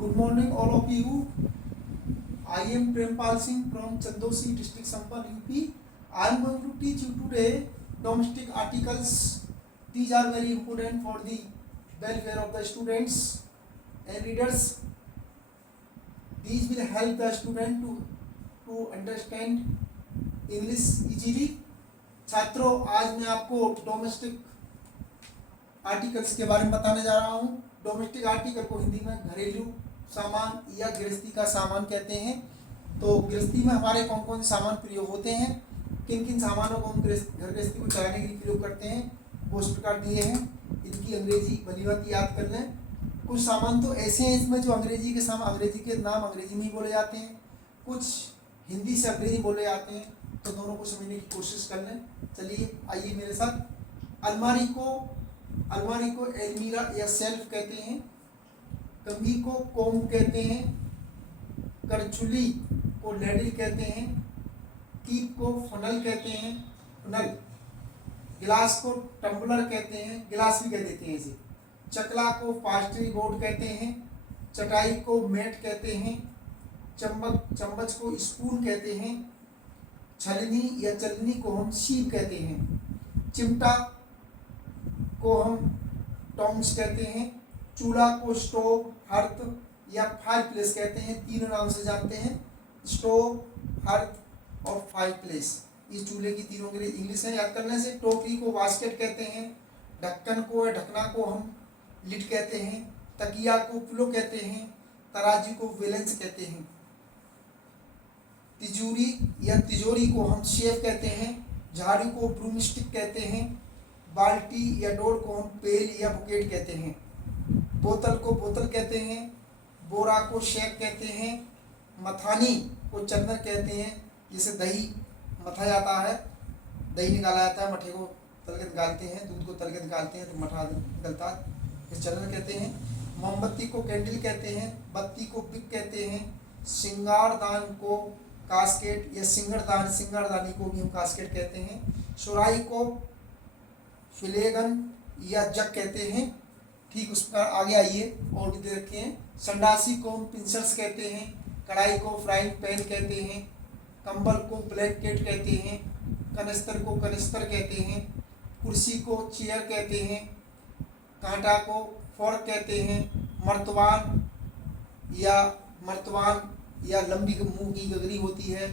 Good morning, all of you. I am Prempal Singh from Chandosi district, Sampan, UP. I am going to teach you today domestic articles. These are very important for the welfare of the students and readers. These will help the student to understand English easily. छात्रों, आज मैं आपको domestic articles के बारे में बताने जा रहा हूँ। डोमेस्टिक आर्टिकल को हिंदी में घरेलू सामान या गृहस्थी का सामान कहते हैं। तो गृहस्थी में हमारे कौन कौन से सामान प्रयोग होते हैं, किन किन सामानों को हम घर गृहस्थी को चलाने के लिए प्रयोग करते हैं, वो इस प्रकार दिए हैं। इनकी अंग्रेजी भली भांति याद कर लें। कुछ सामान तो ऐसे हैं इसमें जो अंग्रेजी के नाम अंग्रेजी में ही बोले जाते हैं, कुछ हिंदी से अंग्रेजी बोले जाते हैं। तो दोनों को समझने की कोशिश कर लें। चलिए आइए मेरे साथ। अलमारी को एलमीरा या सेल्फ कहते हैं। कंघी को कोम कहते हैं। करचुली को लेडिल कहते हैं। टीप को फनल कहते हैं, फनल। गिलास को टम्बलर कहते हैं, गिलास भी कह देते हैं इसे। चकला को पास्ट्री बोर्ड कहते हैं। चटाई को मैट कहते हैं। चम्मच को स्पून कहते हैं। छलनी या चलनी को हम शीप कहते हैं। चिमटा को हम टोंग्स कहते हैं। चूल्हा को स्टोव, हर्थ या फायर प्लेस कहते हैं। तीनों नाम से जानते हैं, स्टोव, हर्थ और फायर प्लेस। ये चूल्हे की तीनों के लिए इंग्लिश है, याद करने से। टोकरी को बास्केट कहते हैं। ढक्कन को या ढकना को हम लिड कहते हैं। तकिया को पिलो कहते हैं। तराजू को बैलेंस कहते हैं। तिजोरी को हम शेफ कहते हैं। झाड़ू को ब्रूमस्टिक कहते हैं। बाल्टी या डोर को हम पेल या बुकेट कहते हैं। बोतल को बोतल कहते हैं। बोरा को शेक कहते हैं। मथानी को चंदन कहते हैं, जिसे दही मथा जाता है, दही निकाला जाता है, मठे को तल के निकालते हैं, दूध को तल के निकालते हैं तो मठा निकलता है, इसे चंदन कहते हैं। मोमबत्ती को कैंडल कहते हैं। बत्ती को पिक कहते हैं। सिंगारदान को कास्केट या सिंगारदानी को भी हम कास्केट कहते हैं। सुराही को फिलेगन या जग कहते हैं। ठीक उस पर आगे आइए और भी दे रखे हैं। संडासी को हम पिंसल्स कहते हैं। कढ़ाई को फ्राइंग पैन कहते हैं। कंबल को ब्लैंकेट कहते हैं। कनस्तर को कनस्तर कहते हैं। कुर्सी को चेयर कहते हैं। कांटा को फोर्क कहते हैं। मर्तबान या लंबी मुंह की गगरी होती है,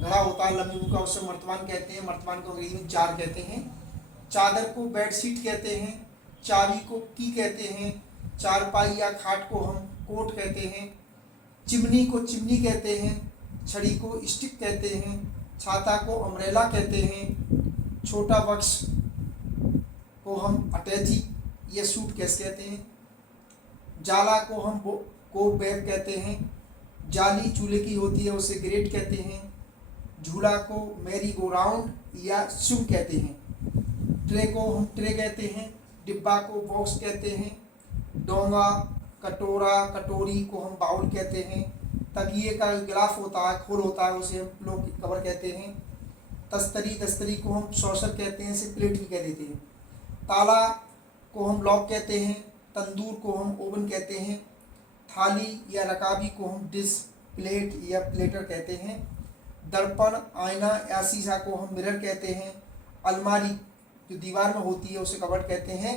घड़ा होता है लंबी मुंह का, उसे मर्तबान कहते हैं। मर्तबान को अंग्रेजी में जार कहते हैं। चादर को बेडशीट कहते हैं। चाबी को की कहते हैं। चारपाई या खाट को हम कोट कहते हैं। चिमनी को चिमनी कहते हैं। छड़ी को स्टिक कहते हैं। छाता को अम्ब्रेला कहते हैं। छोटा बक्स को हम अटैची या सूटकेस कहते हैं। जाला को हम को बैग कहते हैं। जाली चूल्हे की होती है, उसे ग्रेट कहते हैं। झूला को मैरी गो राउंड या स्विंग कहते हैं। ट्रे को हम ट्रे कहते हैं। डिब्बा को बॉक्स कहते हैं। डोंगा, कटोरा, कटोरी को हम बाउल कहते हैं। तकिए का गिलाफ होता है, खोल होता है, उसे हम पिलो कवर कहते हैं। दस्तरी को हम सॉसर कहते हैं, इसे प्लेट भी कह देते हैं। ताला को हम लॉक कहते हैं। तंदूर को हम ओवन कहते हैं। थाली या रकाबी को हम डिश, प्लेट या प्लेटर कहते हैं। दर्पण, आईना या शीशा को हम मिरर कहते हैं। अलमारी जो दीवार में होती है उसे कबर्ड कहते हैं।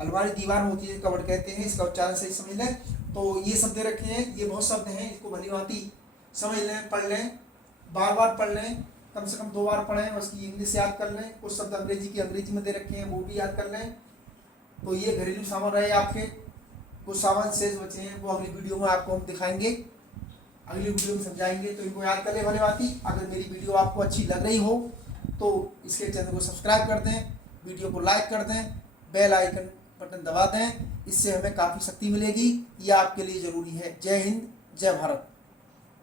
अलमारी दीवार में होती है, कबर्ड कहते हैं। इसका उच्चारण सही समझ लें। तो ये शब्द रखे हैं, ये बहुत शब्द हैं, इसको भली भांति समझ लें, पढ़ लें, बार बार पढ़ लें, कम से कम 2 बार पढ़ें, उसकी इंग्लिश याद कर लें। कुछ शब्द अंग्रेजी में दे रखे हैं, वो भी याद कर लें। तो ये घरेलू सामान रहे आपके। कुछ सामान शेष बचे हैं, वो अगली वीडियो में आपको हम दिखाएंगे, अगली वीडियो में समझाएंगे। तो इनको याद कर लें भली भांति। अगर मेरी वीडियो आपको अच्छी लग रही हो तो इसके चैनल को सब्सक्राइब कर दें, वीडियो को लाइक कर दें, बेल आइकन बटन दबा दें। इससे हमें काफ़ी शक्ति मिलेगी, यह आपके लिए ज़रूरी है। जय हिंद, जय भारत।